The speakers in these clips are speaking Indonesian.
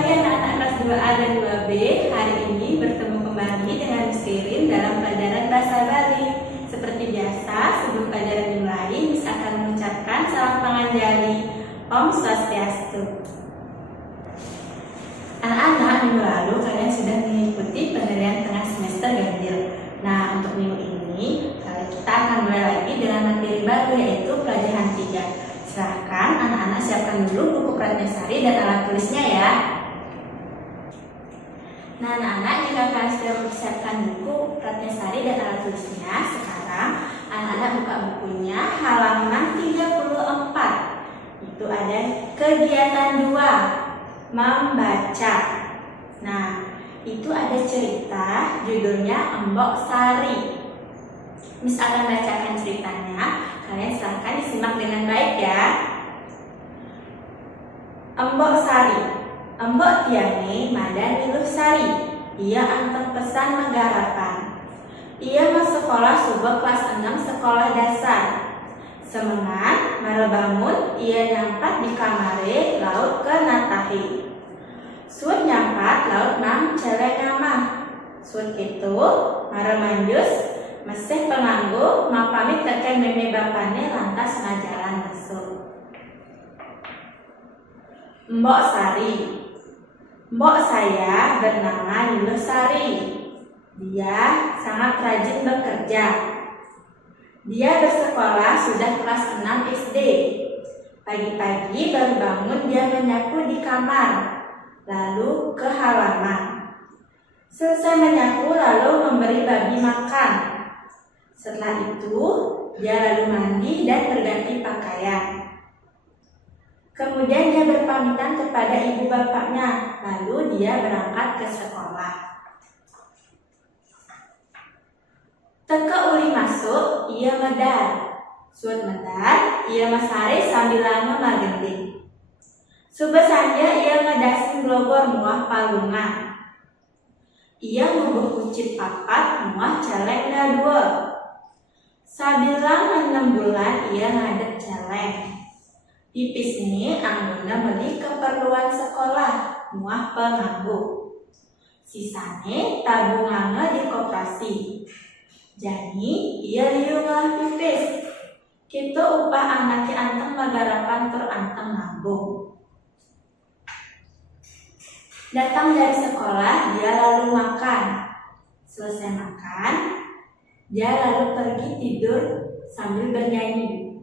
pagi anak-anak kelas 2A dan 2B. Hari ini bertemu kembali dengan Miss Kirin dalam pelajaran Bahasa Bali. Seperti biasa, sebelum pelajaran dimulai, Miss akan mengucapkan salam panganjali. Om Swastiastu. Anak-anak, minggu lalu kalian sudah mengikuti penilaian tengah semester ganjil. Nah, untuk minggu ini kita akan mulai lagi dengan materi baru, yaitu pelajaran 3. Silahkan anak-anak siapkan dulu buku Pratnyasari dan alat tulisnya ya. Nah, anak-anak, jika kalian sudah mempersiapkan buku Pratnyasari dan alat tulisnya, sekarang anak-anak buka bukunya halaman 34. Itu ada kegiatan 2, membaca. Nah, itu ada cerita judulnya Embok Sari. Miss akan bacakan ceritanya. Kalian silahkan disimak dengan baik ya. Embok Sari. Embok Tiani Madan Miluh Sari. Ia antar pesan menggarapan. Ia mau sekolah subuh kelas 6 sekolah dasar. Semengan mara bangun, ia nyampat di kamare laut ke natahi. Suut nyampat laut nam celeng ngamah. Suut itu mara manjus mesih penganggu mau pamit keken meme bapane lantas ngajalan masuk. Mbok Sari. Mbok saya bernama Miluh Sari. Dia sangat rajin bekerja. Dia bersekolah sudah kelas 6 SD. Pagi-pagi baru bangun dia menyapu di kamar, lalu ke halaman. Selesai menyapu lalu memberi babi makan. Setelah itu, dia lalu mandi dan berganti pakaian. Kemudian dia berpamitan kepada ibu bapaknya, lalu dia berangkat ke sekolah. Teka uli masuk, ia medar. Suat medar, ia masari sambil lama magending. Subah saja ia ngedasin glogor muah palungan. Ia ngubuh kucit papat muah celeng dua. Sabilang 6 bulan ia ngadek celeng. Pipis ini angguna beli keperluan sekolah muah penganggu. Sisane tabungannya di koperasi. Jadi ia liu ngalah pipis. Kita upah anaknya anteng magarapan tur anteng nabung. Datang dari sekolah dia lalu makan. Selesai makan, dia lalu pergi tidur sambil bernyanyi.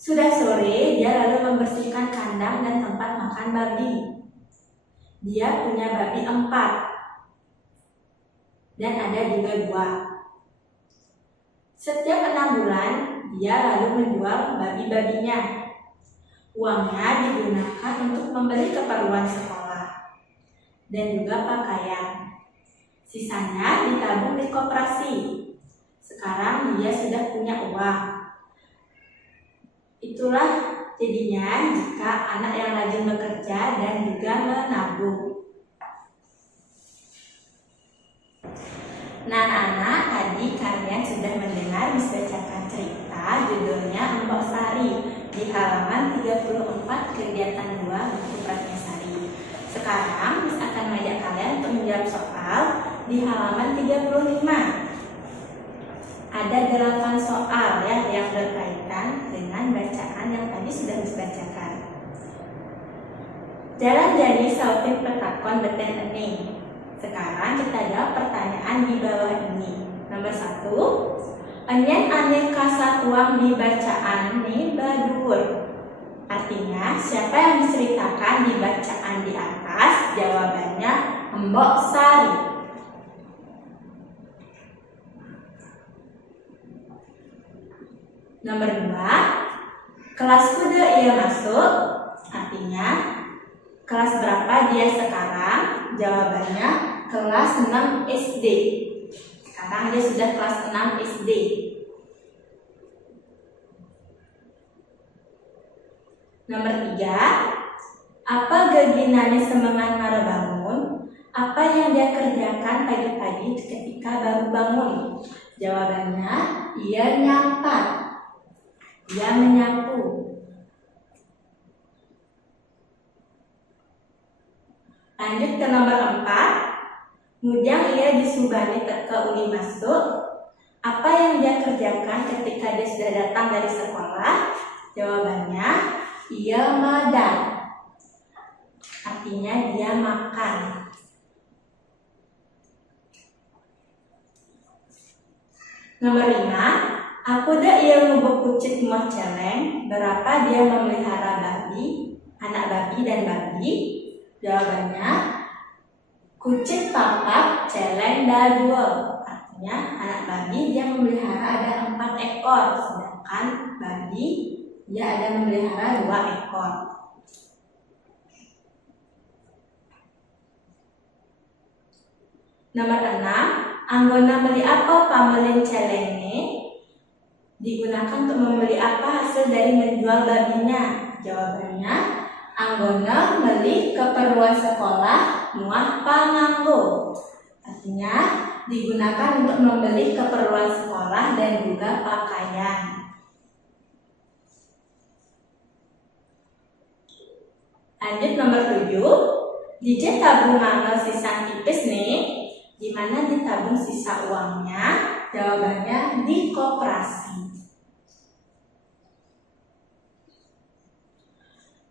Sudah sore, dia lalu membersihkan kandang dan tempat makan babi. Dia punya babi 4 dan ada juga 2. Setiap 6 bulan, dia lalu menjual babi-babinya. Uangnya digunakan untuk membeli keperluan sekolah dan juga pakaian. Sisanya ditabung di koperasi. Sekarang dia sudah punya uang. Itulah jadinya jika anak yang rajin bekerja dan juga menabung. Nah, anak-anak, tadi kalian sudah mendengar Miss bacakan cerita judulnya Embok Sari di halaman 34 kegiatan 2 buku Pratnyasari. Sekarang Miss akan mengajak kalian untuk menjawab soal di halaman 35. Ada 8 soal ya yang berkaitan dengan bacaan yang tadi sudah Miss bacakan. Jalan jadi sautin petakon beten ini. Sekarang kita jawab pertanyaan di bawah ini. Nomor 1, enyen aneka satuang di bacaan ni badur. Artinya, siapa yang diceritakan di bacaan di atas? Jawabannya Embok Sari. Nomor 2, kelas kuda ia masuk. Artinya, kelas berapa dia sekarang? Jawabannya kelas 6 SD. Sekarang dia sudah kelas 6 SD. Nomor 3, apa gaginane semengan mara bangun? Apa yang dia kerjakan pagi-pagi ketika baru bangun? Jawabannya, ia nyampat. Ia menyapu. Lanjut ke nomor 4. Mujang ia disubani ke uli masuk. Apa yang dia kerjakan ketika dia sudah datang dari sekolah? Jawabannya, ia madan. Artinya dia makan. Nomor 5. Aku dah ia ngubuk kucing muah celeng. Berapa dia memelihara babi, anak babi dan babi? Jawabannya, kucing papat, celeng dan 2. Artinya anak babi dia memelihara ada 4 ekor, sedangkan babi dia ada memelihara 2 ekor. Nomor 6. Anggona beli apa pamelin celenge? Digunakan untuk membeli apa hasil dari menjual babinya? Jawabannya, anggona beli keperluan sekolah muah panganggo. Artinya digunakan untuk membeli keperluan sekolah dan juga pakaian. Lanjut nomor 7. Jije tabung mangga sisa tipis nih. Di mana ditabung sisa uangnya? Jawabannya di koperasi.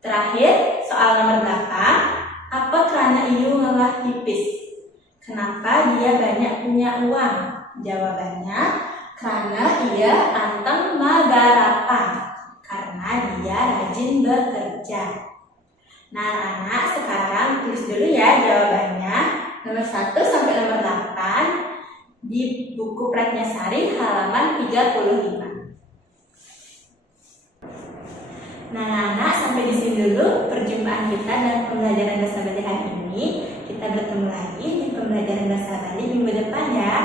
Terakhir, soal nomor 8. Apa kerana iu ngelah tipis? Kenapa dia banyak punya uang? Jawabannya, karena ia anteng magarapan. Karena dia rajin bekerja. Nah, anak sekarang tulis dulu ya jawabannya. Nomor 1 sampai nomor 8 di buku Pratnyasari halaman 35. Nah, anak sampai di sini dulu perjumpaan kita dalam pembelajaran bahasa Bali hari ini. Kita bertemu lagi di pembelajaran bahasa Bali minggu depan ya.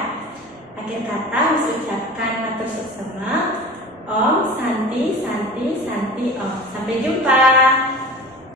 Akhir kata harus ucapkan matur suksema. Om Santi Santi Santi Om. Sampai jumpa.